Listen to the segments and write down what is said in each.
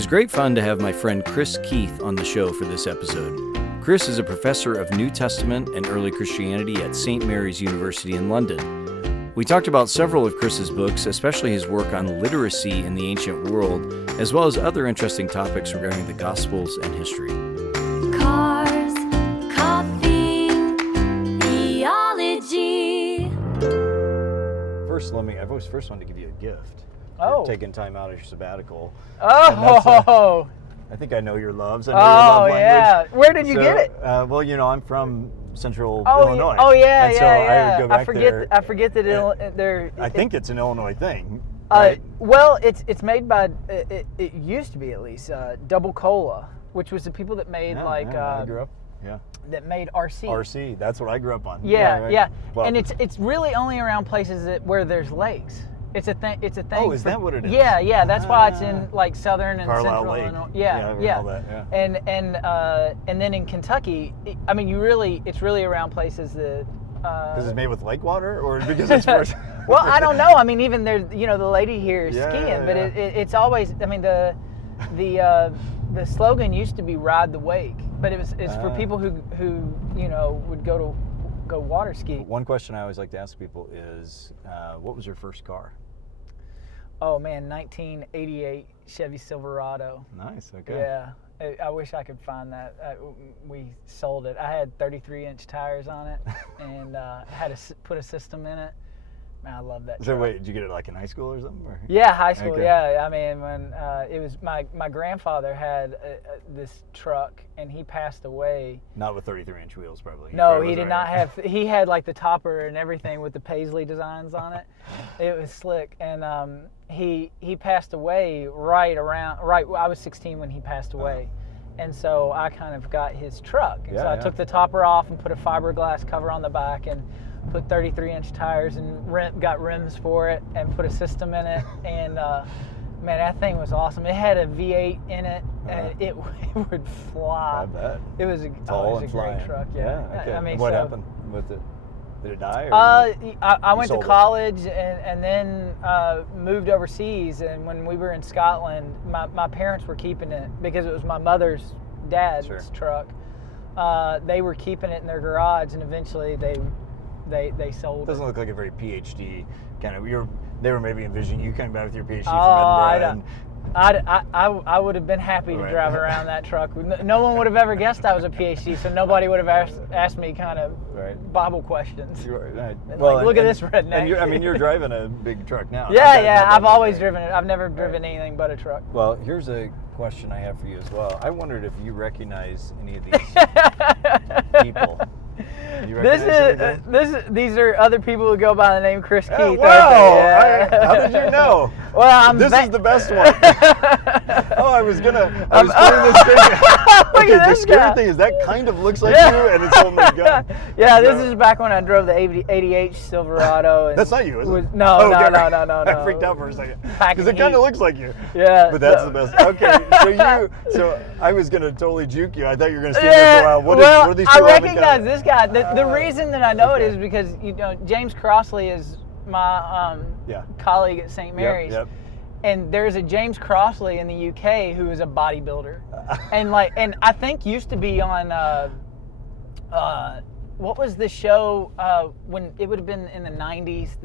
was great fun to have my friend Chris Keith on the show for this episode. Chris is a professor of New Testament and early Christianity at St. Mary's University in London. We talked about several of Chris's books, especially his work on literacy in the ancient world, as well as other interesting topics regarding the Gospels and history. Cars, coffee, theology. I've always first wanted to give you a gift. Oh. You're taking time out of your sabbatical. Oh. I think I know your loves. I know your love language. Yeah. Where did you get it? Well, I'm from Central Oh, Illinois. Oh, yeah, and so yeah. I would go back there. I forget that they're. I think it's an Illinois thing. Right? Well, it's made by. It used to be at least Double Cola, which was the people that made I grew up. Yeah. That made RC. RC. That's what I grew up on. Yeah, right. yeah. Well, and it's really only around places where there's lakes. It's a thing. Oh, is that what it is? Yeah. That's why it's in like southern and Carlisle central Lake. Illinois. Yeah. All that, yeah. And then in Kentucky, it's really around places that. Because it's made with lake water, or because it's worse? Well, I don't know. I mean, even there's the lady here is skiing, but it's always. I mean, the slogan used to be "Ride the Wake," but it's for people who would go water ski. One question I always like to ask people is, what was your first car? Oh man, 1988 Chevy Silverado. Nice. Okay. Yeah, I wish I could find that. We sold it. I had 33-inch tires on it, and had to put a system in it. Man, I love that. So truck. wait, did you get it like in high school or something? Or? Yeah, high school. Okay. Yeah, I mean, when it was my grandfather had this truck, and he passed away. Not with 33-inch wheels, probably. No, he did not have. He had like the topper and everything with the paisley designs on it. It was slick, and he passed away right. I was 16 when he passed away, and so I kind of got his truck, and so I took the topper off and put a fiberglass cover on the back and put 33-inch tires and got rims for it and put a system in it, and man, that thing was awesome. It had a V8 in it, and it would fly. I bet. It was a great truck. Yeah. Okay. I mean, what happened with it? Did it die? Or I went to college and then moved overseas. And when we were in Scotland, my parents were keeping it because it was my mother's dad's truck. They were keeping it in their garage, and eventually they sold it. Doesn't look like a very PhD kind of. They were maybe envisioning you coming back with your PhD from Edinburgh. I would have been happy to drive around that truck. No one would have ever guessed I was a PhD, so nobody would have asked me kind of Bible questions. Right. Well, look at this redneck. And you're driving a big truck now. Yeah. I've always driven it. I've never driven anything but a truck. Well, here's a question I have for you as well. I wondered if you recognize any of these people. These are other people who go by the name Chris Keith. Wow! How did you know? Well, this is the best one. I was putting this thing. Look at this the scary guy. thing is that kind of looks like you, and it's holding a gun. Yeah, this is back when I drove the 88 Silverado. And that's not you, is it? No. I freaked out for a second because it kind of looks like you. Yeah. But that's the best. Okay, so I was gonna totally juke you. I thought you were gonna stand there for a while. What are these two? I recognize this guy. The reason that I know it is because James Crossley is my colleague at St. Mary's. Yep. And there's a James Crossley in the UK who is a bodybuilder, and I think used to be on what was the show when it would have been in the 90s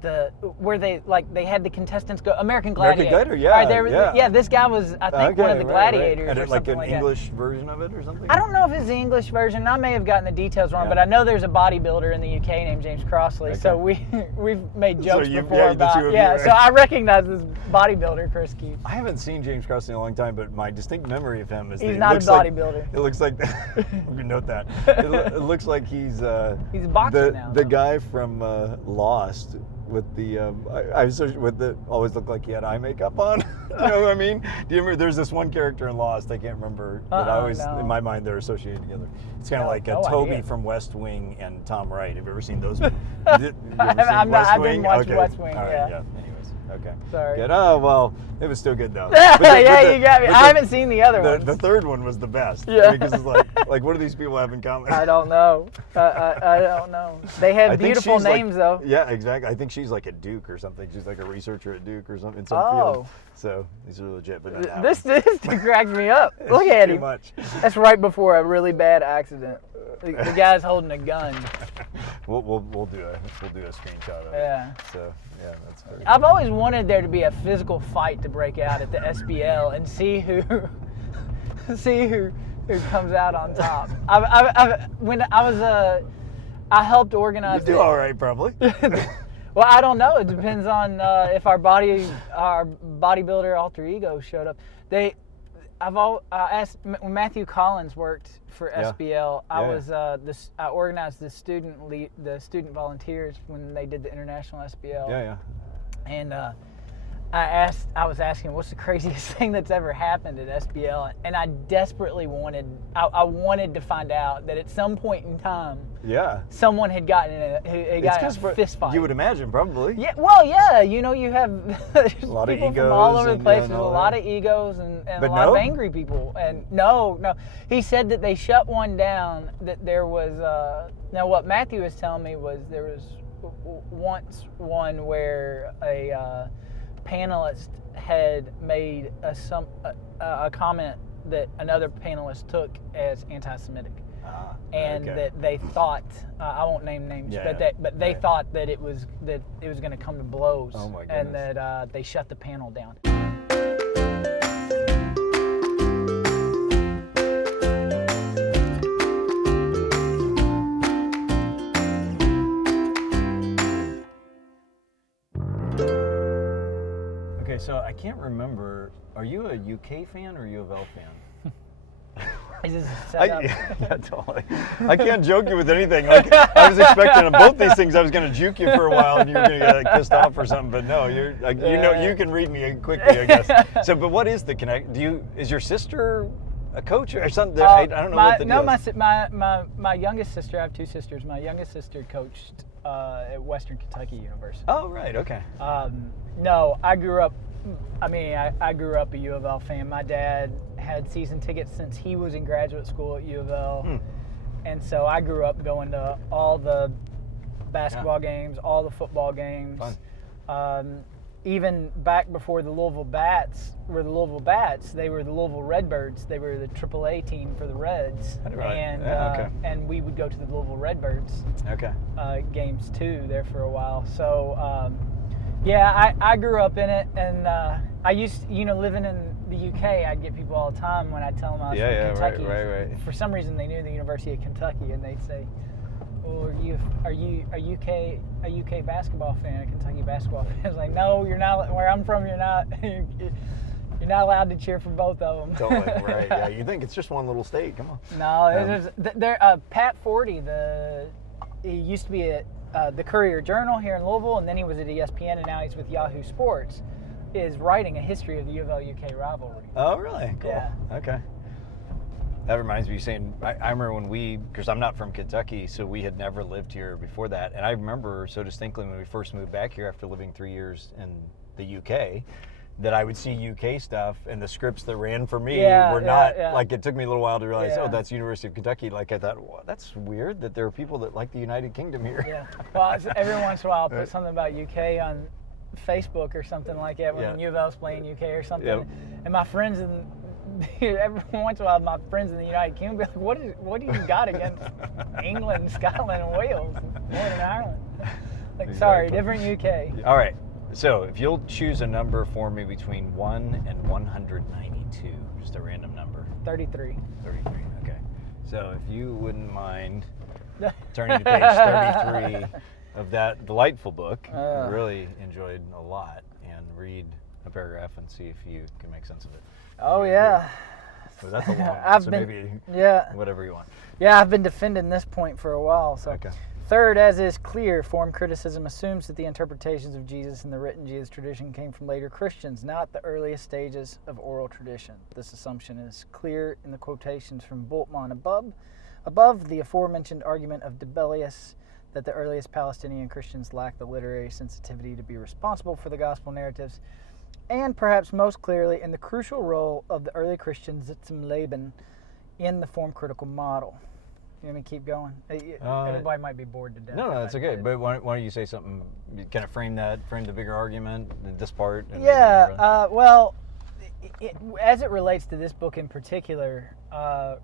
that where they had the contestants go American Gladiator. American Gladiator, yeah. This guy was I think one of the gladiators And or like something an like English that. version of it or something. I don't know if it's the English version. I may have gotten the details wrong, but I know there's a bodybuilder in the UK named James Crossley. Okay. So we've made jokes before about So I recognize this bodybuilder Chris Keith. I haven't seen James Crossley in a long time, but my distinct memory of him is he's not a bodybuilder. It looks like we note that. It looks like he's a boxer now. The guy from Lost. With the always looked like he had eye makeup on. You know what I mean? Do you remember? There's this one character in Lost. I can't remember, but I always in my mind they're associated together. It's kind of like Toby from West Wing and Tom Wright. Have you ever seen those? I didn't watch West Wing. All right, yeah. Anyways, Okay. Sorry. Good. Oh, well, it was still good, though. Yeah, you got me. I haven't seen the other ones. The third one was the best. Yeah. Because it's like, what do these people have in common? I don't know. I don't know. They have beautiful names, though. Yeah, exactly. I think she's like at Duke or something. She's like a researcher at Duke or something in some field. So these are legit, but not this cracks me up. Look at him. Too much. That's right before a really bad accident. The guy's holding a gun. We'll do a screenshot of Yeah. it. So yeah, that's very I've always wanted there to be a physical fight to break out at the SBL and see who comes out on top. I helped organize. You do all right, probably. Well, I don't know. It depends on if our bodybuilder alter ego showed up. I asked when Matthew Collins worked for SBL. I organized the student volunteers when they did the international SBL. Yeah. And I was asking, what's the craziest thing that's ever happened at SBL? And I desperately wanted to find out that at some point in time, someone had gotten in a fist fight. You would imagine, probably. Yeah, well, yeah, you have a lot of people egos from all over the place. and There's a all lot that. of egos and a lot of angry people. And no, he said that they shut one down. That there was now what Matthew was telling me was there was once one where a panelist had made a comment that another panelist took as anti-Semitic. And that they thought I won't name names, but they thought that it was going to come to blows, and that they shut the panel down. Okay, so I can't remember. Are you a UK fan or U of L fan? Is this set up? Yeah, totally. I can't joke you with anything. Like I was expecting on both these things, I was going to juke you for a while, and you were going to get like, pissed off or something. But no, you're like, you can read me quickly, I guess. So, but what is the connect? Is your sister a coach or something? I don't know what the deal is. My youngest sister. I have two sisters. My youngest sister coached at Western Kentucky University. Oh, right. Okay. No, I grew up. I grew up a U of L fan. My dad had season tickets since he was in graduate school at U of L. And so I grew up going to all the basketball games, all the football games. Fun. Even back before the Louisville Bats were the Louisville Bats, they were the Louisville Redbirds. They were the AAA team for the Reds. Right. And and we would go to the Louisville Redbirds games too there for a while. So yeah, I grew up in it, and I used to, living in the UK, I'd get people all the time when I tell them I was from Kentucky. Right. For some reason, they knew the University of Kentucky, and they'd say, "Oh, are you a UK basketball fan, a Kentucky basketball fan?" I was like, "No, you're not. Where I'm from, you're not. You're not allowed to cheer for both of them." Totally. Right. Yeah. You think it's just one little state? Come on. No, Pat Forty, he used to be at the Courier Journal here in Louisville, and then he was at ESPN, and now he's with Yahoo Sports, is writing a history of the U of L UK rivalry. Oh, really? Cool. Yeah. Okay. That reminds me of saying, I remember when because I'm not from Kentucky, so we had never lived here before that. And I remember so distinctly when we first moved back here after living 3 years in the UK, that I would see UK stuff, and the scripts that ran for me were not, like, it took me a little while to realize, oh, that's University of Kentucky. Like, I thought, well, that's weird that there are people that like the United Kingdom here. Yeah. Well, every once in a while I'll put something about UK on Facebook or something like that when U of L's playing UK or something. Yep. And my friends every once in a while, my friends in the United Kingdom be like, what do you got against England, Scotland, and Wales, Northern Ireland? Like, Exactly. Sorry, different UK. All right. So if you'll choose a number for me between 1 and 192, just a random number. 33. 33, okay. So if you wouldn't mind turning to page 33 of that delightful book, I really enjoyed a lot, and read a paragraph and see if you can make sense of it. Oh, yeah. So that's a long one, maybe whatever you want. Yeah, I've been defending this point for a while. So. Okay. Third, as is clear, form criticism assumes that the interpretations of Jesus in the written Jesus tradition came from later Christians, not the earliest stages of oral tradition. This assumption is clear in the quotations from Bultmann above the aforementioned argument of Debelius that the earliest Palestinian Christians lacked the literary sensitivity to be responsible for the gospel narratives, and perhaps most clearly in the crucial role of the early Christians zum Leben in the form critical model. You want me to keep going? Everybody might be bored to death. No, that's okay. But why don't you say something, kind of frame the bigger argument, this part? And Well, as it relates to this book in particular,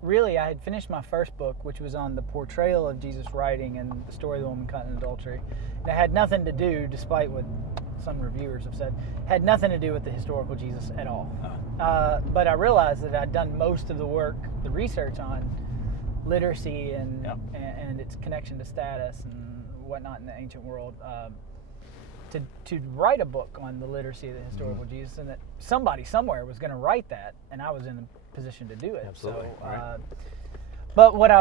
really I had finished my first book, which was on the portrayal of Jesus' writing and the story of the woman caught in adultery. And it had nothing to do, despite what some reviewers have said, had nothing to do with the historical Jesus at all. But I realized that I'd done most of the work, the research on literacy and its connection to status and whatnot in the ancient world, to write a book on the literacy of the historical Jesus, and that somebody somewhere was going to write that, and I was in a position to do it. Absolutely. So, but when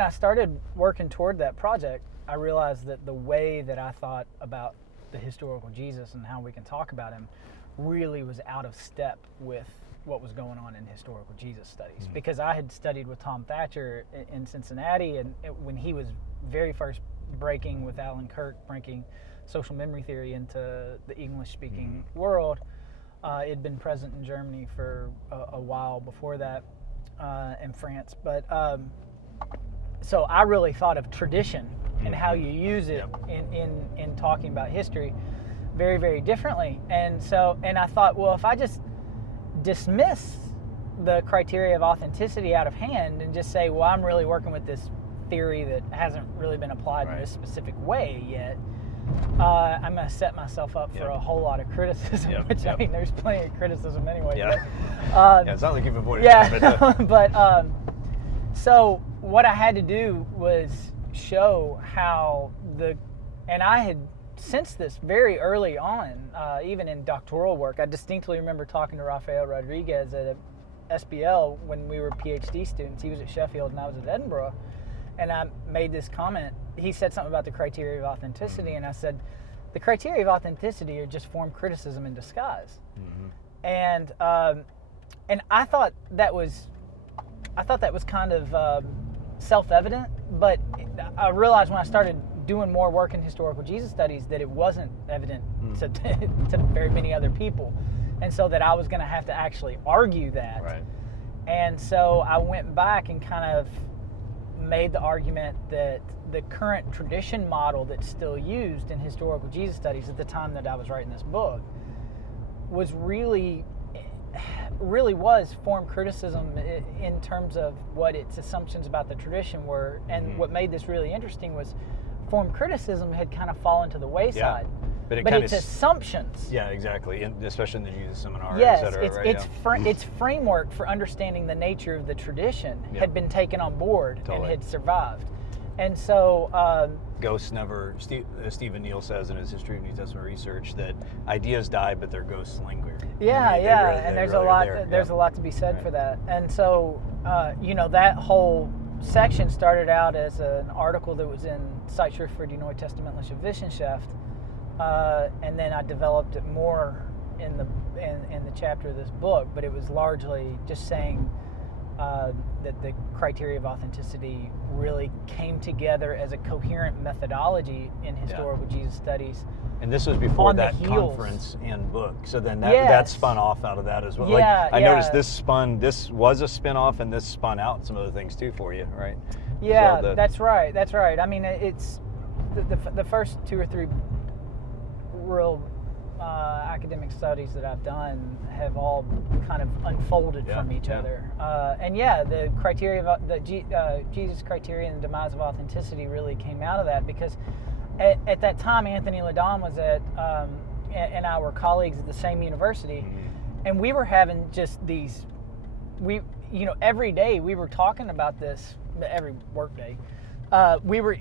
I started working toward that project, I realized that the way that I thought about the historical Jesus and how we can talk about him really was out of step with what was going on in historical Jesus studies, because I had studied with Tom Thatcher in Cincinnati, and when he was very first breaking with Alan Kirk, breaking social memory theory into the English-speaking world. It had been present in Germany for a while before that, and France. But so I really thought of tradition and how you use it in talking about history very, very differently. And I thought, well, if I just dismiss the criteria of authenticity out of hand and just say, well, I'm really working with this theory that hasn't really been applied in this specific way yet, I'm going to set myself up for a whole lot of criticism, which I mean, there's plenty of criticism anyway. But, it's not like you've avoided that. But so what I had to do was show how and I had sensed this very early on, even in doctoral work. I distinctly remember talking to Rafael Rodriguez at SBL when we were PhD students. He was at Sheffield and I was at Edinburgh. And I made this comment. He said something about the criteria of authenticity, and I said, the criteria of authenticity are just form criticism in disguise. And I thought that was kind of self-evident, but I realized when I started doing more work in historical Jesus studies that it wasn't evident to very many other people, and so that I was going to have to actually argue that. Right. And so I went back and kind of made the argument that the current tradition model that's still used in historical Jesus studies at the time that I was writing this book was really was form criticism in terms of what its assumptions about the tradition were. And what made this really interesting was form criticism had kind of fallen to the wayside. But its assumptions. Yeah, exactly. And especially in the Jesus seminar, yes, et cetera, its framework for understanding the nature of the tradition had been taken on board and had survived. And so ghosts never. Stephen Neal says in his History of New Testament Research that ideas die, but their ghosts linger. And there's a lot to be said for that. And so that whole section started out as an article that was in Zeitschrift für die Neutestamentliche Wissenschaft. And then I developed it more in the chapter of this book, but it was largely just saying that the criteria of authenticity really came together as a coherent methodology in historical Jesus studies. And this was before that conference and book, so then that spun off out of that as well. I noticed this was a spin-off, and this spun out some other things too for you, right? Yeah, that's right. I mean, it's the first two or three real academic studies that I've done have all kind of unfolded from each other. The criteria of Jesus' criteria and the demise of authenticity really came out of that, because at that time Anthony Ladon was and I were colleagues at the same university, and we were having just these, every day we were talking about this, every work day. We were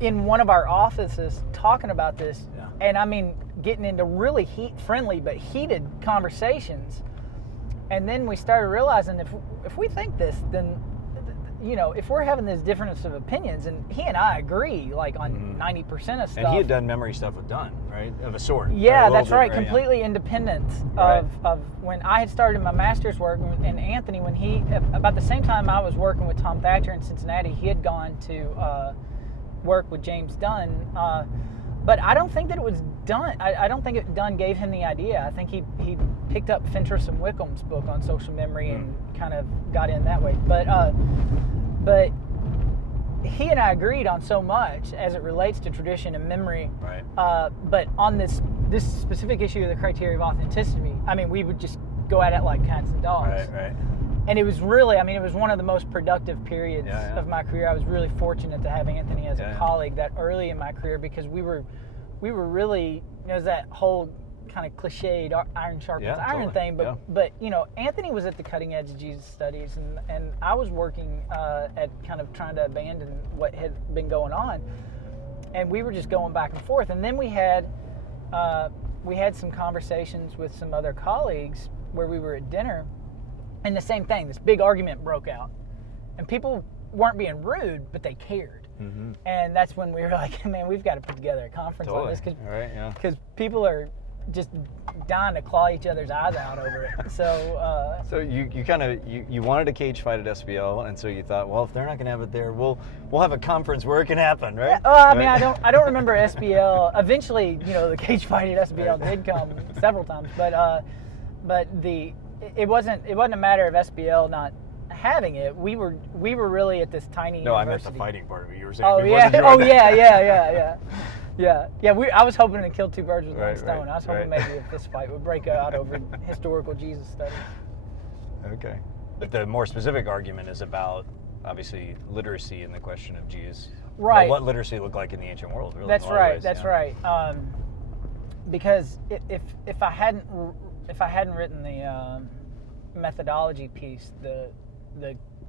in one of our offices talking about this, and I mean, getting into really friendly but heated conversations. And then we started realizing if we think this, then if we're having this difference of opinions, and he and I agree like on 90% of stuff. And he had done memory stuff with Dunn, right? Of a sort. Yeah, that's right. Completely independent of when I had started my master's work, and Anthony, when he, about the same time I was working with Tom Thatcher in Cincinnati, he had gone to work with James Dunn. But I don't think that it was Dunn. I don't think Dunn gave him the idea. I think he picked up Fentress and Wickham's book on social memory and kind of got in that way. But he and I agreed on so much as it relates to tradition and memory. Right. But on this specific issue of the criteria of authenticity, I mean, we would just go at it like cats and dogs. Right. And it was really, I mean, it was one of the most productive periods of my career. I was really fortunate to have Anthony as a colleague that early in my career, because we were really, you know, that whole kind of cliched iron sharpens iron thing. But you know, Anthony was at the cutting edge of Jesus studies, and I was working at kind of trying to abandon what had been going on, and we were just going back and forth. And then we had some conversations with some other colleagues where we were at dinner. And the same thing, this big argument broke out. And people weren't being rude, but they cared. Mm-hmm. And that's when we were like, man, we've got to put together a conference on this. Because people are just dying to claw each other's eyes out over it. So you kind of you wanted a cage fight at SBL, and so you thought, well, if they're not going to have it there, we'll have a conference where it can happen, right? I mean, I don't remember SBL. Eventually, you know, the cage fight at SBL did come several times, but it wasn't a matter of SBL not having it. We were really at this tiny university. I meant the fighting part of it. You were saying. I was hoping to kill two birds with one stone. I was hoping maybe a fist fight would break out over historical Jesus studies. Okay, but the more specific argument is about obviously literacy and the question of Jesus. Right. Well, what literacy looked like in the ancient world. Really. That's right. That's right. Because if I hadn't written the methodology piece, the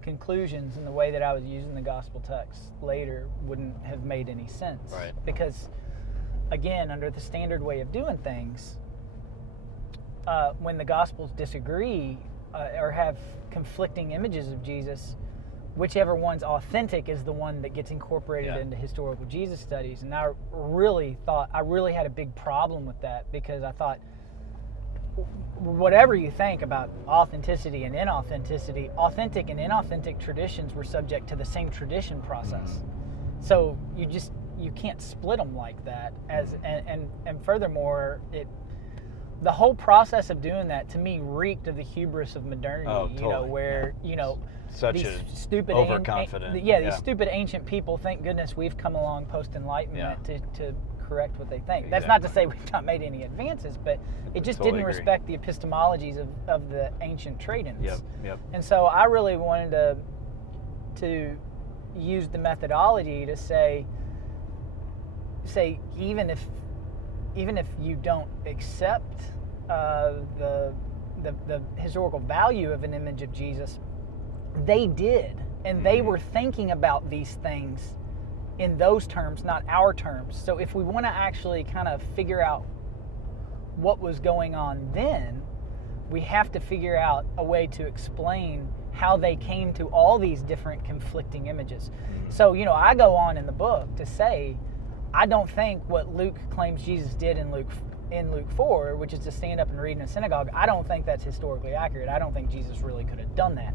conclusions and the way that I was using the gospel text later wouldn't have made any sense. Right. Because, again, under the standard way of doing things, when the gospels disagree or have conflicting images of Jesus, whichever one's authentic is the one that gets incorporated into historical Jesus studies. And I really had a big problem with that, because I thought, whatever you think about authenticity and inauthenticity, authentic and inauthentic traditions were subject to the same tradition process. So you can't split them like that. And furthermore, the whole process of doing that to me reeked of the hubris of modernity. Oh, totally. You know, where such these a stupid overconfident. These stupid ancient people. Thank goodness we've come along post-Enlightenment to correct what they think. That's not to say we've not made any advances, but it just didn't respect the epistemologies of the ancient tradents. Yep. And so I really wanted to use the methodology to say even if you don't accept the historical value of an image of Jesus, they did, and they were thinking about these things in those terms, not our terms. So if we want to actually kind of figure out what was going on then, we have to figure out a way to explain how they came to all these different conflicting images. So, you know, I go on in the book to say, I don't think what Luke claims Jesus did in Luke 4, which is to stand up and read in a synagogue, I don't think that's historically accurate. I don't think Jesus really could have done that.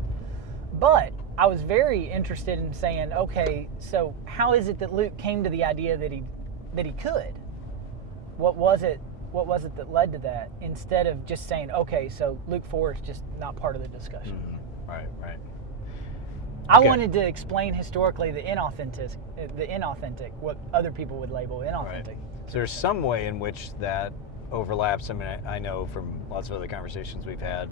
But I was very interested in saying, okay, so how is it that Luke came to the idea that he could? What was it that led to that? Instead of just saying, okay, so Luke 4 is just not part of the discussion. Right. I wanted to explain historically the inauthentic, what other people would label inauthentic. Right. So there's some way in which that overlaps. I mean, I know from lots of other conversations we've had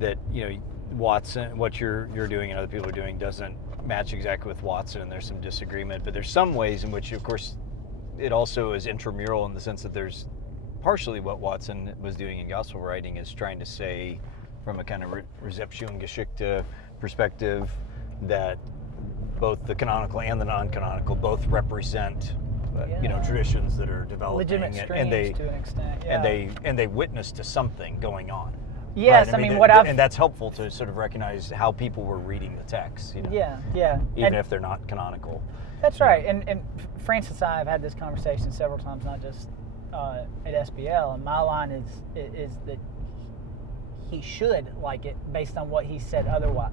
that, you know, Watson, what you're doing and other people are doing doesn't match exactly with Watson, and there's some disagreement. But there's some ways in which, of course, it also is intramural in the sense that there's partially what Watson was doing in gospel writing is trying to say from a kind of Rezeption-Geschichte perspective that both the canonical and the non-canonical both represent traditions that are developing, legitimate streams to an extent, and they witness to something going on. Yes, right? I mean and that's helpful to sort of recognize how people were reading the text. You know? Yeah. Even if they're not canonical. That's right. And Francis and I have had this conversation several times, not just at SBL. And my line is that he should like it based on what he said otherwise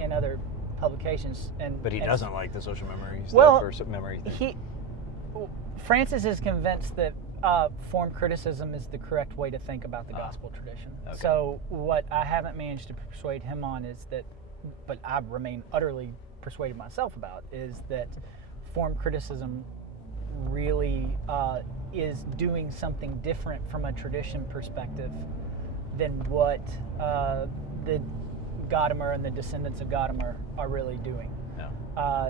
in other publications. But he doesn't like the social memory stuff or memory thing. Francis is convinced that form criticism is the correct way to think about the gospel tradition. Okay. So what I haven't managed to persuade him on is that, but I remain utterly persuaded myself about, is that form criticism really is doing something different from a tradition perspective than what the Gadamer and the descendants of Gadamer are really doing. Yeah.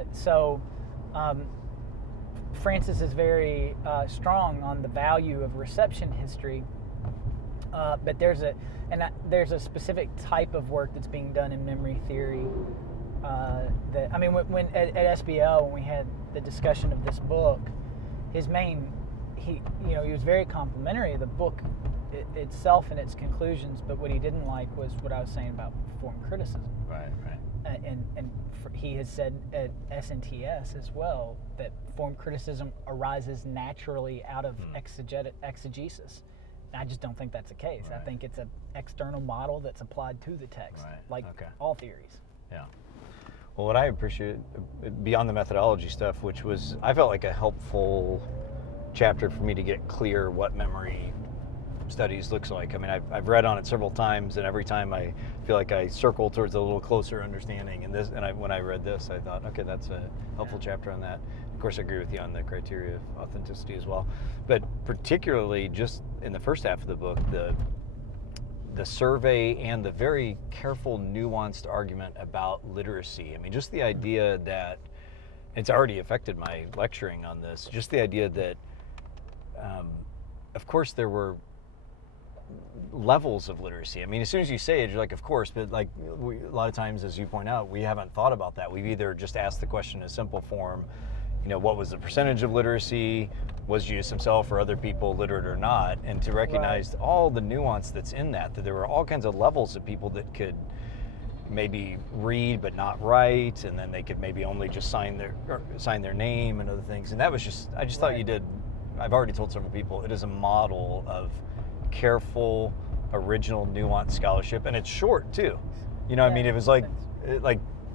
Francis is very strong on the value of reception history, but there's a specific type of work that's being done in memory theory. When at SBL, when we had the discussion of this book, he was very complimentary of the book itself and its conclusions, but what he didn't like was what I was saying about form criticism. Right. He has said at SNTS as well that form criticism arises naturally out of exegesis. And I just don't think that's the case. Right. I think it's an external model that's applied to the text, all theories. Yeah. Well, what I appreciate beyond the methodology stuff, which was, I felt like a helpful chapter for me to get clear what memory studies looks like. I mean, I've read on it several times, and every time I feel like I circle towards a little closer understanding. When I read this, I thought, okay, that's a helpful chapter on that. Of course, I agree with you on the criteria of authenticity as well. But particularly, just in the first half of the book, the survey and the very careful, nuanced argument about literacy. I mean, just the idea that it's already affected my lecturing on this. Just the idea that, of course, there were levels of literacy. I mean, as soon as you say it, you're like, of course, but like a lot of times, as you point out, we haven't thought about that. We've either just asked the question in simple form, what was the percentage of literacy? Was Jesus himself or other people literate or not? And to recognize all the nuance that's in that there were all kinds of levels of people that could maybe read but not write, and then they could maybe only just sign their name and other things. And that was I just thought you did, I've already told several people, it is a model of careful, original, nuanced scholarship, and it's short too. I mean, it was like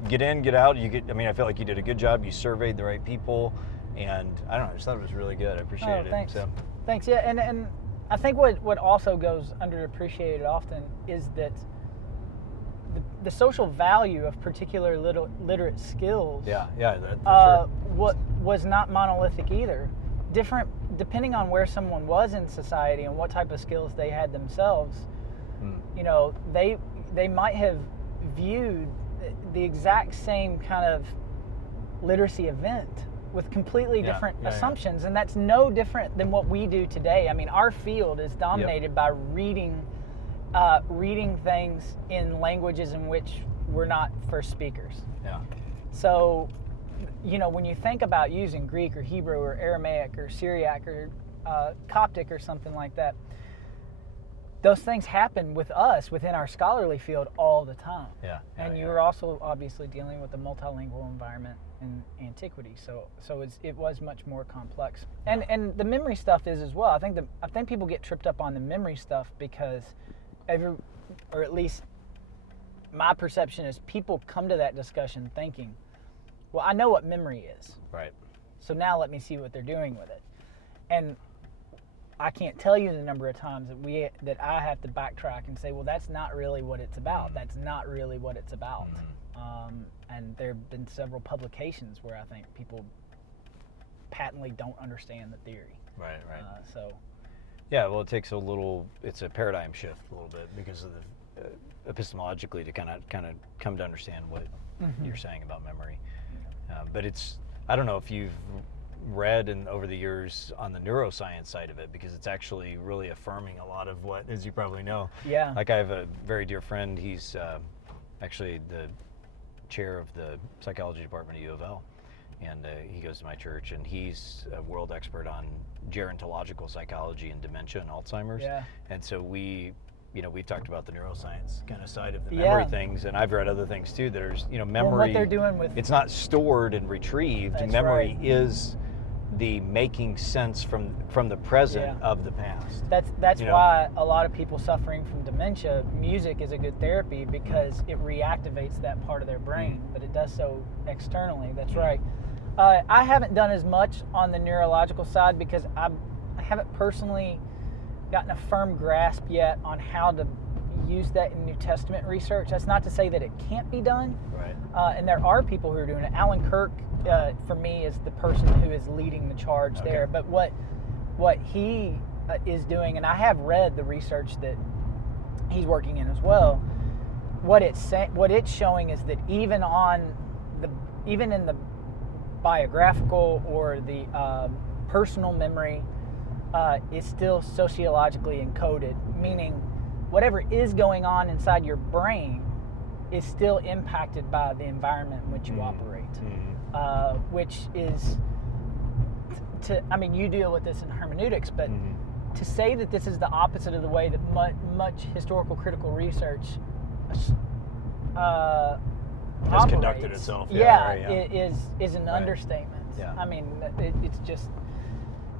get in, get out. I felt like you did a good job. You surveyed the right people, and I don't know, I just thought it was really good. I appreciated Thanks. it. Thanks. Yeah, and I think what also goes underappreciated often is that the social value of particular literate skills. Was not monolithic either. Different depending on where someone was in society and what type of skills they had themselves. They might have viewed the exact same kind of literacy event with completely different assumptions, and that's no different than what we do today. I mean, our field is dominated by reading things in languages in which we're not first speakers. Yeah. So, when you think about using Greek or Hebrew or Aramaic or Syriac or Coptic or something like that, those things happen with us within our scholarly field all the time. And you're also obviously dealing with a multilingual environment in antiquity, so it was much more complex. And the memory stuff is as well. I think people get tripped up on the memory stuff because or at least my perception is people come to that discussion thinking, well, I know what memory is. Right. So now let me see what they're doing with it. And I can't tell you the number of times that I have to backtrack and say, well, that's not really what it's about. That's not really what it's about. And there have been several publications where I think people patently don't understand the theory. Right. Yeah, well, it's a paradigm shift a little bit because of the epistemologically to kind of come to understand what you're saying about memory. But I don't know if you've read over the years on the neuroscience side of it, because it's actually really affirming a lot of what, as you probably know. Yeah. Like I have a very dear friend, he's actually the chair of the psychology department at U of L, and he goes to my church, and he's a world expert on gerontological psychology and dementia and Alzheimer's. Yeah. And so we talked about the neuroscience kind of side of the memory things, and I've read other things too. There's, memory. Well, what they're doing with it's not stored and retrieved. That's Memory right. is the making sense from the present of the past. That's why a lot of people suffering from dementia, music is a good therapy because it reactivates that part of their brain, but it does so externally. That's right. I haven't done as much on the neurological side because I haven't personally gotten a firm grasp yet on how to use that in New Testament research. That's not to say that it can't be done. Right. And there are people who are doing it. Alan Kirk, for me, is the person who is leading the charge there. But what he is doing, and I have read the research that he's working in as well. What it's showing is that even in the biographical or the personal memory is still sociologically encoded, meaning whatever is going on inside your brain is still impacted by the environment in which you operate, which is, you deal with this in hermeneutics, but to say that this is the opposite of the way that much historical critical research has conducted itself. Is an understatement. Yeah. I mean, it's just,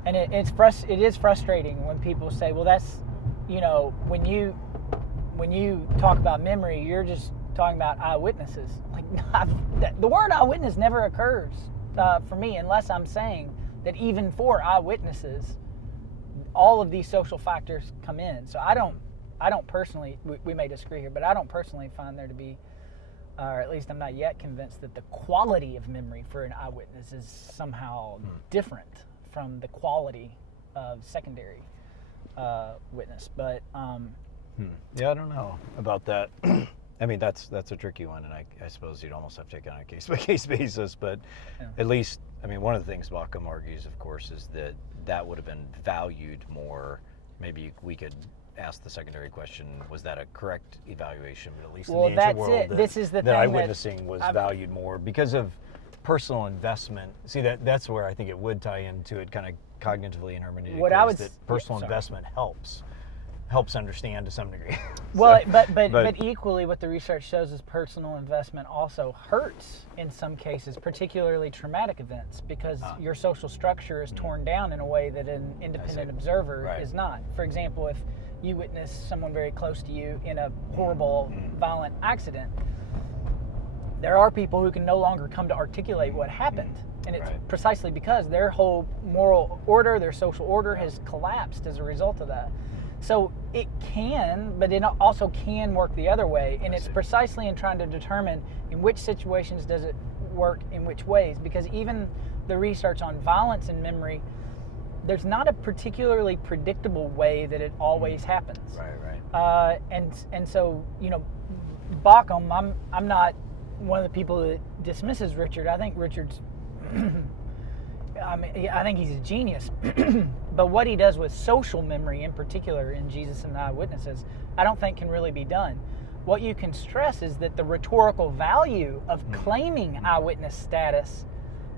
and it is frustrating when people say, well, that's, when you talk about memory, you're just talking about eyewitnesses. Like, the word eyewitness never occurs for me unless I'm saying that even for eyewitnesses, all of these social factors come in. So I don't personally, we may disagree here, but I don't personally find there to be, or at least I'm not yet convinced that the quality of memory for an eyewitness is somehow different from the quality of secondary witness. But yeah, I don't know about that. I mean, that's a tricky one, and I suppose you'd almost have to take it on a case-by-case basis, but at least, one of the things Bauckham argues, of course, is that would have been valued more. Maybe we could ask the secondary question, was that a correct evaluation? But at least in the ancient world, this is the that thing eyewitnessing was valued more because of personal investment. See, that's where I think it would tie into it kind of cognitively and hermeneutically, that personal investment helps understand to some degree. Well, but equally, what the research shows is personal investment also hurts in some cases, particularly traumatic events, because your social structure is torn down in a way that an independent observer is not. For example, if you witness someone very close to you in a horrible, violent accident, there are people who can no longer come to articulate what happened. And it's precisely because their whole moral order, their social order has collapsed as a result of that. So it can, but it also can work the other way. And it's precisely in trying to determine in which situations does it work in which ways. Because even the research on violence and memory, there's not a particularly predictable way that it always happens. Right. And so, Bauckham, I'm not one of the people that dismisses Richard. I think Richard's I think he's a genius. But what he does with social memory, in particular in Jesus and the Eyewitnesses, I don't think can really be done. What you can stress is that the rhetorical value of claiming eyewitness status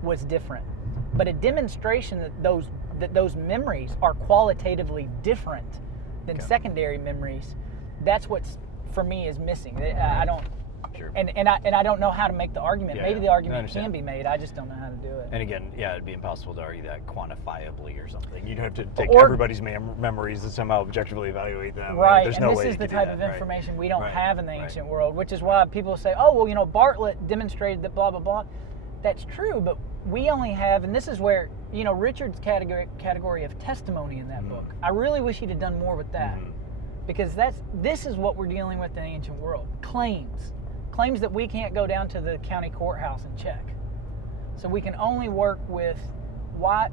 was different. But a demonstration that those memories are qualitatively different than secondary memories, that's what's, for me, is missing. I don't... Sure. And I don't know how to make the argument. Maybe the argument can be made. I just don't know how to do it. And again, it'd be impossible to argue that quantifiably or something. You'd have to take everybody's memories and somehow objectively evaluate them. Right. There's and no this way is you the could do type that. of information we don't Right. have in the ancient world, which is why people say, oh, well, Bartlett demonstrated that blah, blah, blah. That's true, but we only have, and this is where, Richard's category of testimony in that book, I really wish he'd have done more with that. Because this is what we're dealing with in the ancient world. Claims that we can't go down to the county courthouse and check. So we can only work with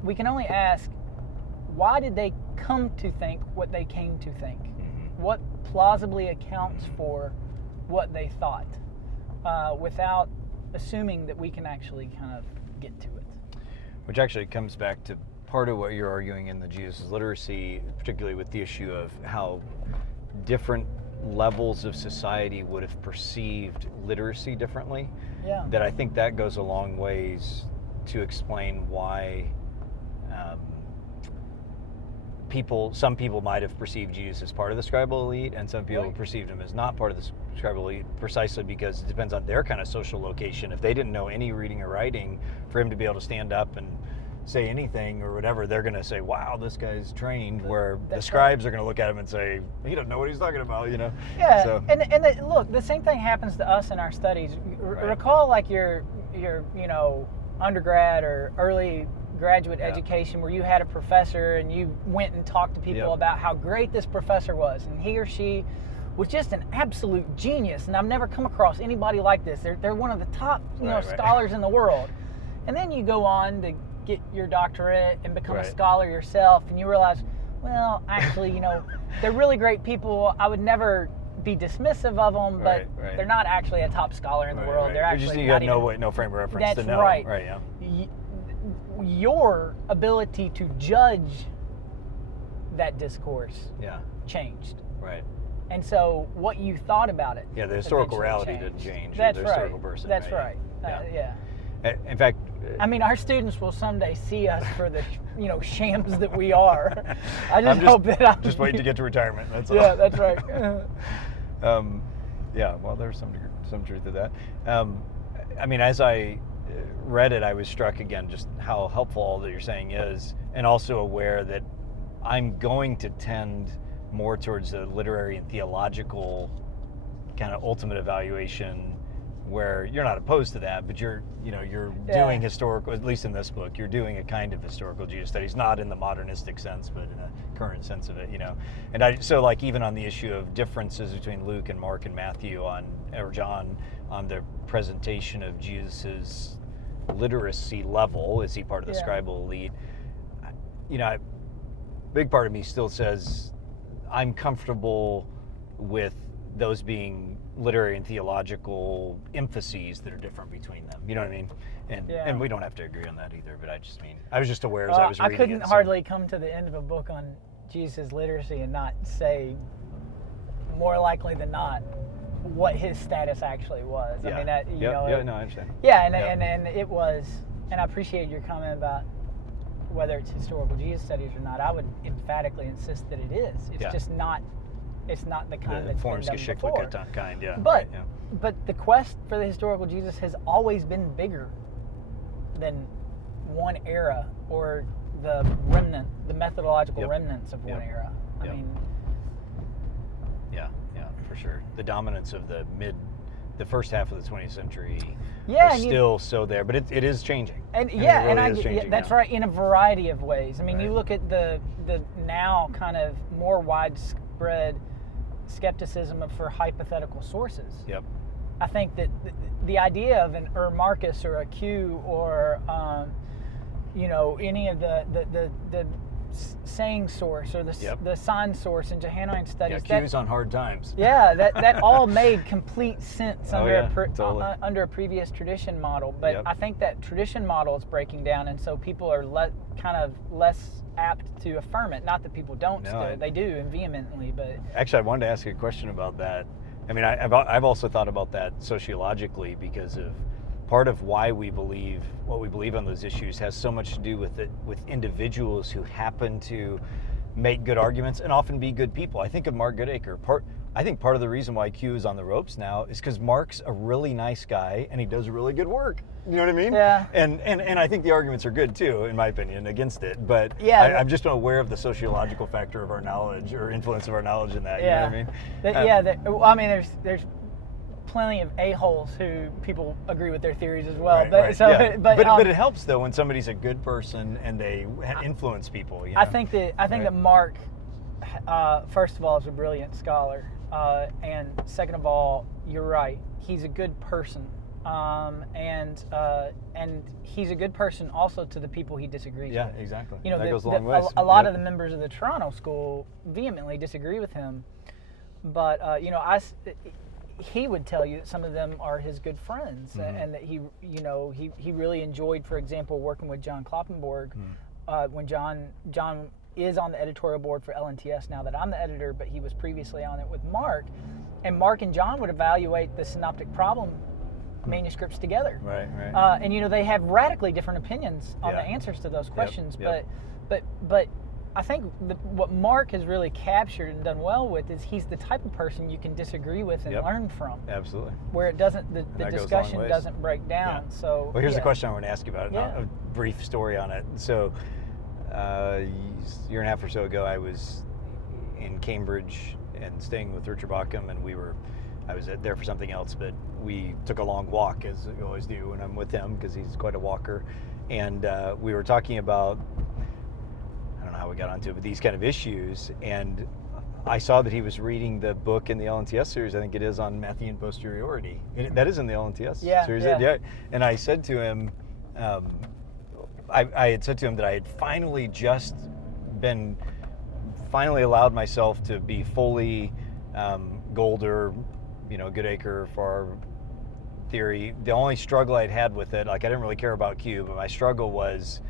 we can only ask, why did they come to think what they came to think? What plausibly accounts for what they thought, without assuming that we can actually kind of get to it. Which actually comes back to part of what you're arguing in the Jesus Literacy, particularly with the issue of how different levels of society would have perceived literacy differently. Yeah. That I think that goes a long ways to explain why some people might have perceived Jesus as part of the scribal elite, and some people perceived him as not part of the scribal elite, precisely because it depends on their kind of social location. If they didn't know any reading or writing, for him to be able to stand up and say anything or whatever, they're going to say, wow, this guy's trained, where the That's scribes are going to look at him and say, he doesn't know what he's talking about, you know? Yeah, So, look, the same thing happens to us in our studies. Right. Recall like your undergrad or early graduate education where you had a professor and you went and talked to people about how great this professor was, and he or she was just an absolute genius, and I've never come across anybody like this. They're one of the top scholars in the world. And then you go on to get your doctorate and become a scholar yourself, and you realize, well, actually, they're really great people. I would never be dismissive of them, but they're not actually a top scholar in the world. They're actually you got no frame of reference to know. That's right. Right, yeah. Your ability to judge that discourse changed. Right. And so what you thought about it. Yeah, the historical reality changed. didn't change. That's the right. historical person. That's right. Yeah. In fact, I mean, our students will someday see us for the shams that we are. I just hope that I'm just waiting to get to retirement. That's all. Yeah, that's right. Yeah, well, there's some truth to that. I mean, as I read it, I was struck again just how helpful all that you're saying is, and also aware that I'm going to tend more towards the literary and theological kind of ultimate evaluation, where you're not opposed to that, but you're doing historical, at least in this book, you're doing a kind of historical Jesus studies, not in the modernistic sense, but in a current sense of it, And so like even on the issue of differences between Luke and Mark and Matthew or John on the presentation of Jesus's literacy level, is he part of the scribal elite? A big part of me still says I'm comfortable with those being literary and theological emphases that are different between them. You know what I mean? And we don't have to agree on that either, but I was just aware as I was reading it. I couldn't hardly come to the end of a book on Jesus' literacy and not say, more likely than not, what his status actually was. Yeah. I mean, that, no, I understand. Yeah, and it was, and I appreciate your comment about whether it's historical Jesus studies or not. I would emphatically insist that it is. It's just not. It's not the kind that's been done before. Kind, yeah. But the quest for the historical Jesus has always been bigger than one era or the methodological remnants of one era. I mean, yeah, for sure. The dominance of the first half of the 20th century is still so there, but it is changing. And that's right, in a variety of ways. I mean, you look at the now kind of more widespread skepticism for hypothetical sources. Yep. I think that the idea of an Marcus or a Q or any of the saying source or the sign source in Johannine studies. Yeah, Q's on hard times. Yeah, that all made complete sense totally. Under a previous tradition model. But I think that tradition model is breaking down, and so people are kind of less apt to affirm it. Not that people don't still, they do and vehemently, but... Actually, I wanted to ask you a question about that. I mean, I've also thought about that sociologically, because of part of why we believe what we believe on those issues has so much to do with individuals who happen to make good arguments and often be good people. I think of Mark Goodacre. I think part of the reason why Q is on the ropes now is because Mark's a really nice guy and he does really good work. You know what I mean? Yeah. And I think the arguments are good too, in my opinion, against it. But I'm just aware of the sociological factor of our knowledge or influence of our knowledge in that. You know what I mean? There's plenty of a-holes who people agree with their theories as well. But it helps though when somebody's a good person and they influence people. I think that Mark, first of all, is a brilliant scholar, and second of all, you're right. He's a good person, and he's a good person also to the people he disagrees with. Yeah, exactly. That goes a long ways. A lot of the members of the Toronto school vehemently disagree with him, but he would tell you that some of them are his good friends, and that he really enjoyed, for example, working with John Kloppenborg when John is on the editorial board for LNTS now that I'm the editor, but he was previously on it with Mark, and Mark and John would evaluate the synoptic problem manuscripts together. Right. And they have radically different opinions on the answers to those questions, but I think what Mark has really captured and done well with is he's the type of person you can disagree with and learn from. Absolutely. Where it doesn't, the discussion doesn't break down. Yeah. So. Well, here's the question I want to ask you about it. Yeah. A brief story on it. So, a year and a half or so ago, I was in Cambridge and staying with Richard Bauckham, and I was there for something else, but we took a long walk, as we always do when I'm with him, because he's quite a walker. And we were talking about, I don't know how we got onto it, but these kind of issues. And I saw that he was reading the book in the LNTS series, I think it is, on Matthean posteriority. That is in the LNTS series. Yeah. And I said to him, I had said to him that I had finally allowed myself to be fully Golder, Goodacre for theory. The only struggle I'd had with it, like I didn't really care about Q, but my struggle was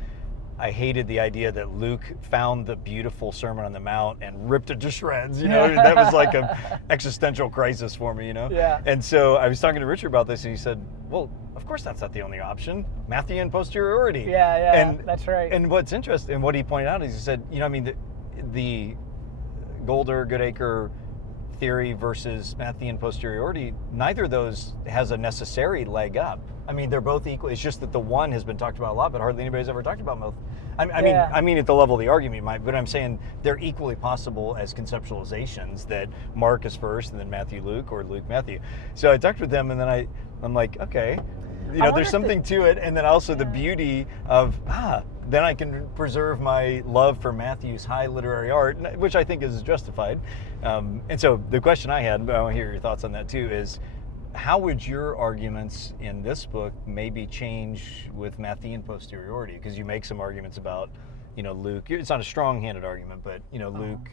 I hated the idea that Luke found the beautiful Sermon on the Mount and ripped it to shreds. That was like an existential crisis for me. Yeah. And so I was talking to Richard about this, and he said, "Well, of course that's not the only option. Matthean posteriority." Yeah, and that's right. And what's interesting, and what he pointed out is he said, the Golder, Goodacre theory versus Matthean posteriority, neither of those has a necessary leg up. I mean, they're both equal. It's just that the one has been talked about a lot, but hardly anybody's ever talked about both. I mean, at the level of the argument, but I'm saying they're equally possible as conceptualizations, that Mark is first and then Matthew Luke, or Luke Matthew. So I talked with them, and then I'm like, okay, there's something to it, and then also the beauty of then I can preserve my love for Matthew's high literary art, which I think is justified. And so the question I had, but I want to hear your thoughts on that too, is how would your arguments in this book maybe change with Matthean posteriority? Because you make some arguments about, Luke. It's not a strong-handed argument, but Luke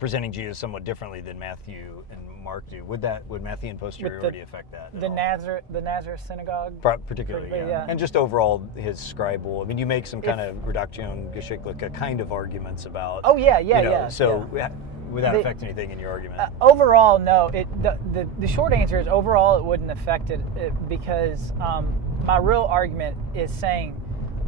presenting Jesus somewhat differently than Matthew and Mark do. Would Matthean posteriority affect that? The Nazareth synagogue, particularly, yeah. And just overall his scribal. I mean, you make some kind of reduction geschichtliche kind of arguments about. Oh yeah. So. Yeah. Would that affect anything in your argument? Overall, no. The short answer is overall it wouldn't affect it because my real argument is saying,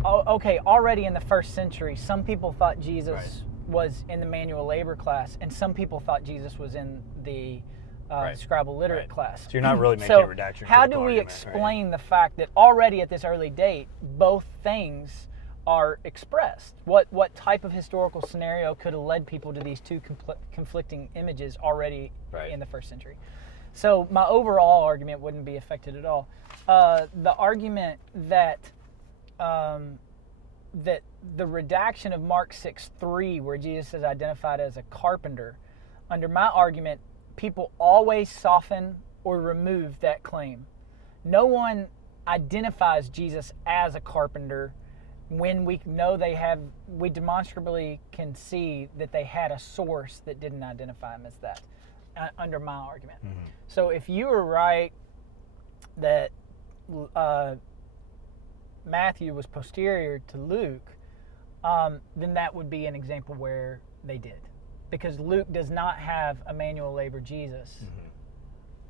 okay, already in the first century, some people thought Jesus was in the manual labor class, and some people thought Jesus was in the scribal literate class. So you're not really making a redaction. How do we explain the fact that already at this early date, both things are expressed? What type of historical scenario could have led people to these two conflicting images already in the first century? So my overall argument wouldn't be affected at all. The argument that that the redaction of Mark 6:3, where Jesus is identified as a carpenter, under my argument, people always soften or remove that claim. No one identifies Jesus as a carpenter when we know we demonstrably can see that they had a source that didn't identify him as that, under my argument. Mm-hmm. So if you were right that Matthew was posterior to Luke, then that would be an example where they did. Because Luke does not have a manual labor Jesus,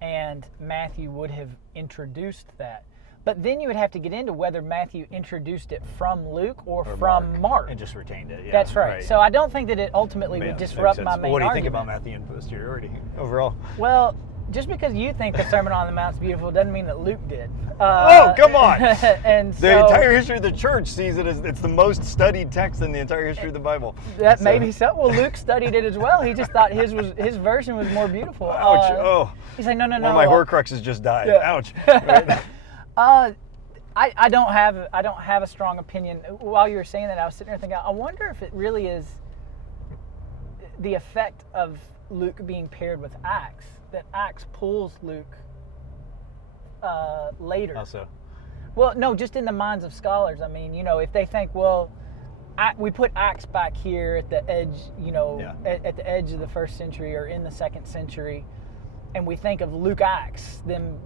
and Matthew would have introduced that. But then you would have to get into whether Matthew introduced it from Luke or from Mark. And just retained it, yeah. That's right. So I don't think that it ultimately would disrupt my main argument. What do you think about Matthew and posteriority overall? Well, just because you think the Sermon on the Mount's beautiful doesn't mean that Luke did. Come on! And so, the entire history of the church sees it as it's the most studied text in the entire history of the Bible. That maybe so. Well, Luke studied it as well. He just thought his version was more beautiful. Ouch! He's like, no. One of my Horcruxes just died. Yeah. Ouch! Right? I don't have a strong opinion. While you were saying that, I was sitting there thinking, I wonder if it really is the effect of Luke being paired with Acts, that Acts pulls Luke later. Also. Well, no, just in the minds of scholars. I mean, if they think, well, we put Acts back here at the edge, at the edge of the first century or in the second century, and we think of Luke Acts, them,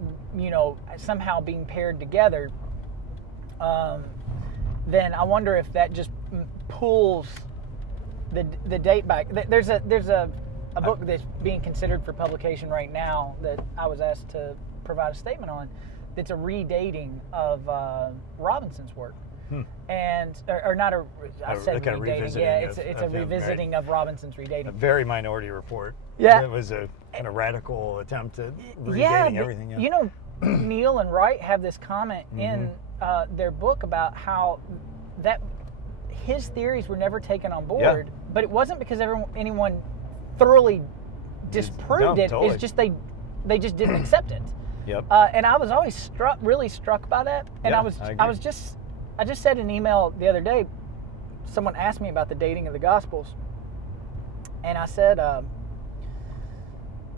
somehow being paired together, then I wonder if that just pulls the date back. There's a book that's being considered for publication right now that I was asked to provide a statement on. That's a redating of Robinson's work. and or not a. I said kind of redating. revisiting Yeah, of it's a him, revisiting right? of Robinson's A redating. very Minority Report. Yeah. It was a kind of radical attempt at Yeah, redating everything. Yeah. you know, Neil and Wright have this comment in their book about how that his theories were never taken on board, but it wasn't because anyone thoroughly disproved it. Totally. It's just they just didn't accept it. Yep. And I was always really struck by that. And Yeah, I just said in an email the other day, someone asked me about the dating of the Gospels, and I said,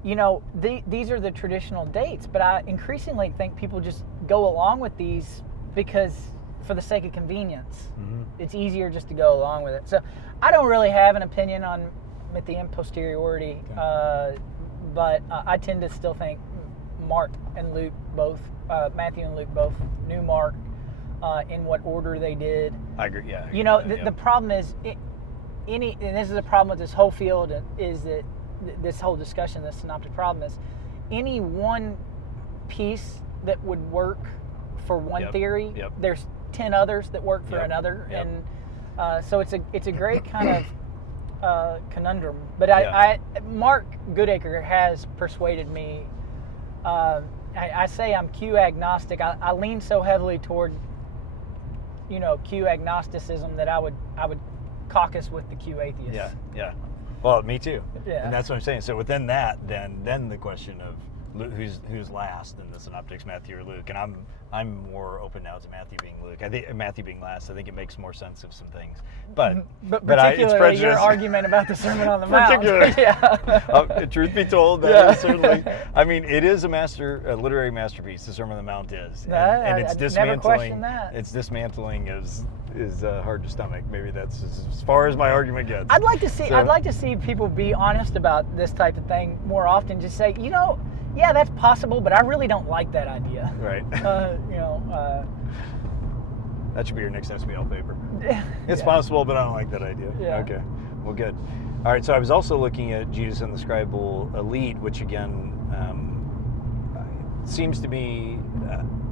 you know, these are the traditional dates, but I increasingly think people just go along with these because for the sake of convenience. It's easier just to go along with it. So I don't really have an opinion on Mythium posteriority, but I tend to still think Mark and Luke both, Matthew and Luke both knew Mark in what order they did. I agree. Yeah. You know, the problem is, and this is a problem with this whole field, is that this whole discussion, this synoptic problem is, any one piece that would work for one theory, there's 10 others that work for another, and so it's a great kind of conundrum. But Mark Goodacre has persuaded me. I say I'm Q agnostic. I lean so heavily toward, you know, Q agnosticism that I would caucus with the Q atheists. Yeah, yeah. Well, me too. Yeah. And that's what I'm saying. So within that, then the question of who's last in the synoptics, Matthew or Luke, and I'm more open now to Matthew being Luke. I think Matthew being last. I think it makes more sense of some things. But particularly it's prejudice. your argument about the Sermon on the Mount. Particularly, truth be told, that is certainly. I mean, it is a literary masterpiece. The Sermon on the Mount is, and it's dismantling. Never questioned that. Its dismantling is hard to stomach. Maybe that's as far as my argument gets. I'd like to see people be honest about this type of thing more often. Just say, you know, yeah, that's possible, but I really don't like that idea. Right. You know. That should be your next SBL paper. It's possible, but I don't like that idea. Yeah. Okay. Well, good. All right. So I was also looking at Jesus and the Scribal Elite, which again seems to be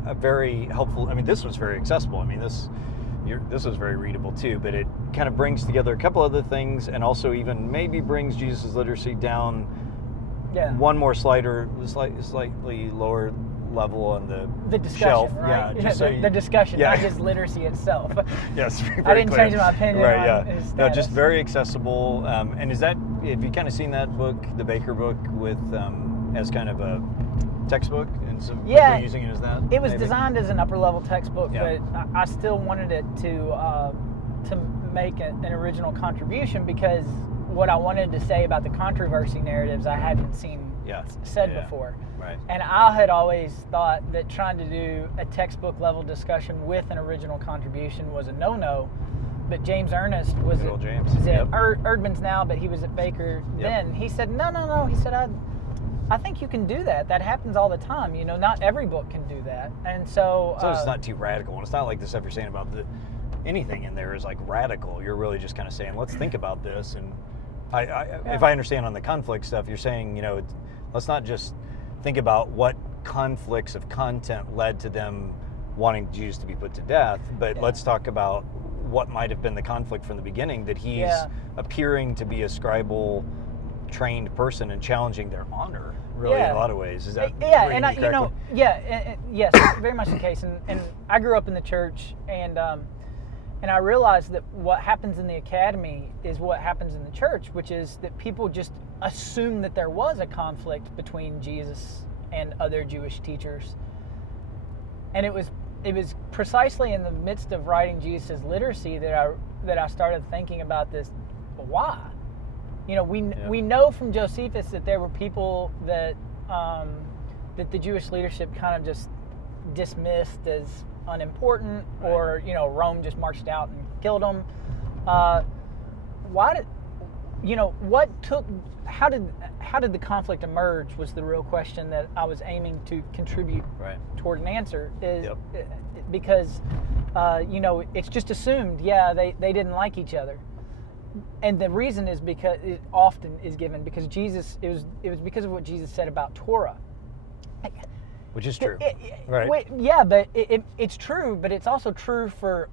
a very helpful. I mean, this was very accessible. I mean, this was very readable too. But it kind of brings together a couple other things, and also even maybe brings Jesus' literacy down. Yeah. One more slightly lower level on the discussion, shelf. Right? Yeah, just the discussion, not his literacy itself. Yes, very I didn't clear. change my opinion on his status. No, just very accessible. And have you kind of seen that book, the Baker book, with as kind of a textbook, and some people using it as that? It was designed as an upper level textbook, but I still wanted it to make an original contribution, because what I wanted to say about the controversy narratives I hadn't seen said before. Right. And I had always thought that trying to do a textbook level discussion with an original contribution was a no-no. But James Ernest was at Erdman's now, but he was at Baker then. He said, no. He said, I think you can do that. That happens all the time. You know, not every book can do that. And so it's not too radical. And it's not like the stuff you're saying about anything in there is like radical. You're really just kind of saying, let's think about this. And if I understand on the conflict stuff, you're saying, you know, let's not just think about what conflicts of content led to them wanting Jesus to be put to death, but let's talk about what might have been the conflict from the beginning, that he's appearing to be a scribal trained person and challenging their honor, really, in a lot of ways. Is that yes, very much the case. And I grew up in the church, and I realized that what happens in the academy is what happens in the church, which is that people just assume that there was a conflict between Jesus and other Jewish teachers. And it was precisely in the midst of writing Jesus' literacy that I started thinking about this. Why? You know, we know from Josephus that there were people that the Jewish leadership kind of just dismissed as unimportant, or Rome just marched out and killed them. How did the conflict emerge was the real question that I was aiming to contribute toward an answer. Because it's just assumed they didn't like each other, and the reason is because it often is given because Jesus, it was because of what Jesus said about Torah. Which is true, but it's true, but it's also true for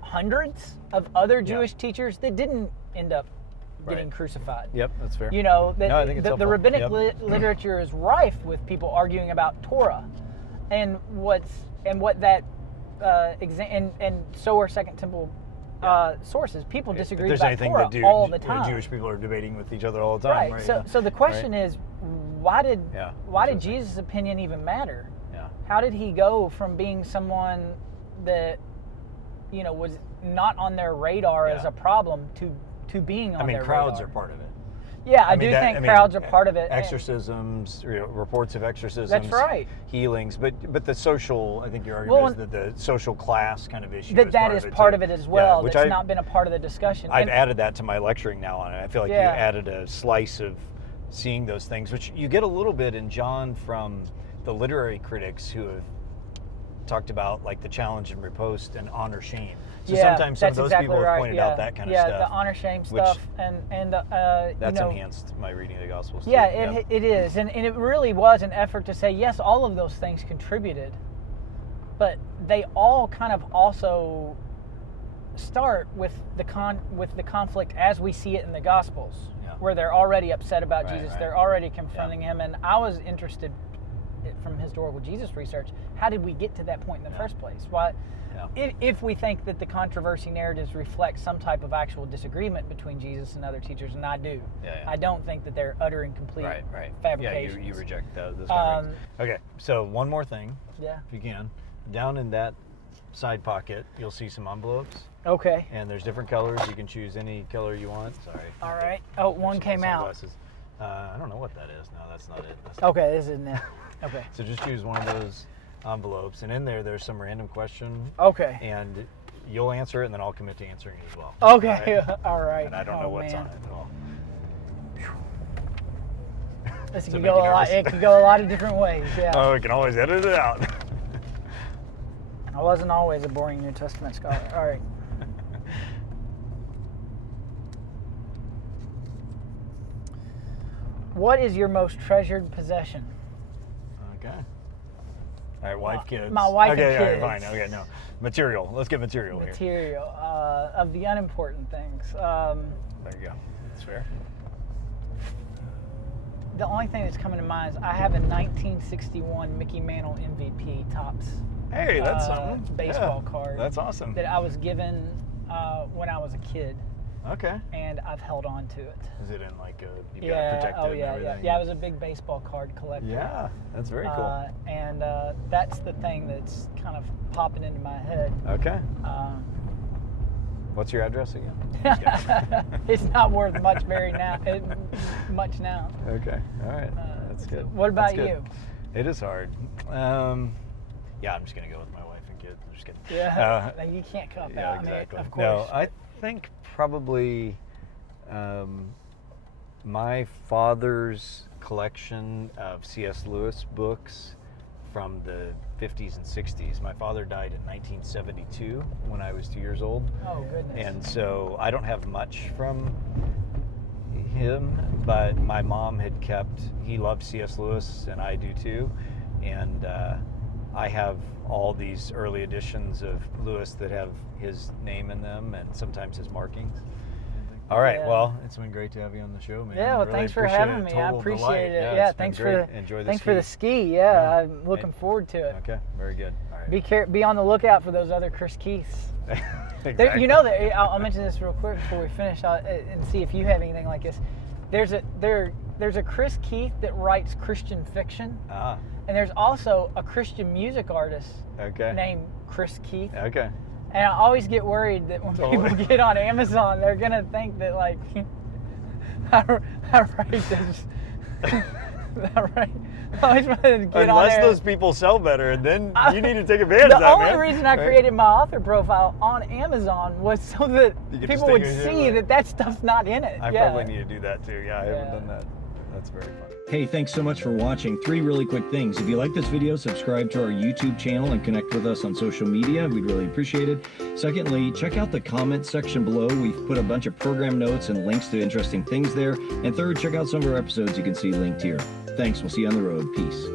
hundreds of other Jewish teachers that didn't end up getting crucified. Yep, that's fair. I think it's the rabbinic helpful. literature is rife with people arguing about Torah, and what that and so are Second Temple sources. People disagree about Torah all the time. Jewish people are debating with each other all the time. Right. So the question is, why did Jesus' opinion even matter? Yeah. How did he go from being someone that was not on their radar as a problem to being on their radar? Crowds are part of it. Yeah, I do think crowds are part of it. Exorcisms, reports of exorcisms. That's right. Healings, but the social, I think your argument is that the social class kind of issue that is part of it as well. That's not been a part of the discussion. I've added that to my lecturing now on it. I feel like you added a slice of seeing those things, which you get a little bit in John from the literary critics who have talked about like the challenge and riposte and honor shame. So sometimes some of those people have pointed out that kind of stuff. Yeah, the honor shame stuff, and that's enhanced my reading of the Gospels. Yeah, it is, and it really was an effort to say yes, all of those things contributed, but they all kind of also start with the conflict as we see it in the Gospels, where they're already upset about Jesus, they're already confronting him, and I was interested from historical Jesus research. How did we get to that point in the first place? Why? If we think that the controversy narratives reflect some type of actual disagreement between Jesus and other teachers, and I do, I don't think that they're utter and complete fabrications. Yeah, you reject those. Okay, so one more thing, if you can. Down in that side pocket, you'll see some envelopes. Okay. And there's different colors. You can choose any color you want. Sorry. All right. Oh, one came out. I don't know what that is. No, that's not it. Okay, this isn't it. Okay. So just choose one of those envelopes, and in there's some random question. Okay. And you'll answer it, and then I'll commit to answering it as well. Okay. All right. And I don't know what's on it at all. This could go a lot. It could go a lot of different ways. Yeah. Oh, we can always edit it out. I wasn't always a boring New Testament scholar. All right. What is your most treasured possession? Okay. All right, wife, kids. My wife and kids. Okay, fine. Okay, no. Material. Let's get material here. Material. Of the unimportant things. There you go. That's fair. The only thing that's coming to mind is I have a 1961 Mickey Mantle MVP Topps. Hey, that's something. Baseball card. That's awesome. That I was given when I was a kid. Okay. And I've held on to it. Is it in like a, you got it protected and everything? Yeah, I was a big baseball card collector. Yeah, that's very cool. And that's the thing that's kind of popping into my head. Okay. What's your address again? It's not worth much much now. Okay, all right, that's good. What about you? It is hard. Yeah, I'm just gonna go with my wife and kids. I'm just kidding. Yeah, you can't cop out. Exactly. Of course. No, I think probably my father's collection of C.S. Lewis books from the 50s and 60s. My father died in 1972 when I was 2 years old. Oh, goodness. And so I don't have much from him, but my mom had kept, he loved C.S. Lewis, and I do too. And I have all these early editions of Lewis that have his name in them and sometimes his markings. All right, well, it's been great to have you on the show, man. Yeah, well, really thanks for having me. I appreciate it. Yeah, thanks for the ski. Yeah, I'm looking forward to it. Okay, very good. All right. Be on the lookout for those other Chris Keiths. Exactly. You know that I'll mention this real quick before we finish, and see if you have anything like this. There's a Chris Keith that writes Christian fiction. And there's also a Christian music artist named Chris Keith. Okay. And I always get worried that when people get on Amazon, they're gonna think that like I write this. Unless those people sell better, and then you need to take advantage of that, The only reason I created my author profile on Amazon was so that people would see that stuff's not in it. I probably need to do that too. Yeah, I haven't done that. That's very fun. Hey, thanks so much for watching. 3 really quick things. If you like this video, subscribe to our YouTube channel and connect with us on social media. We'd really appreciate it. Secondly, check out the comments section below. We've put a bunch of program notes and links to interesting things there. And third, check out some of our episodes you can see linked here. Thanks. We'll see you on the road. Peace.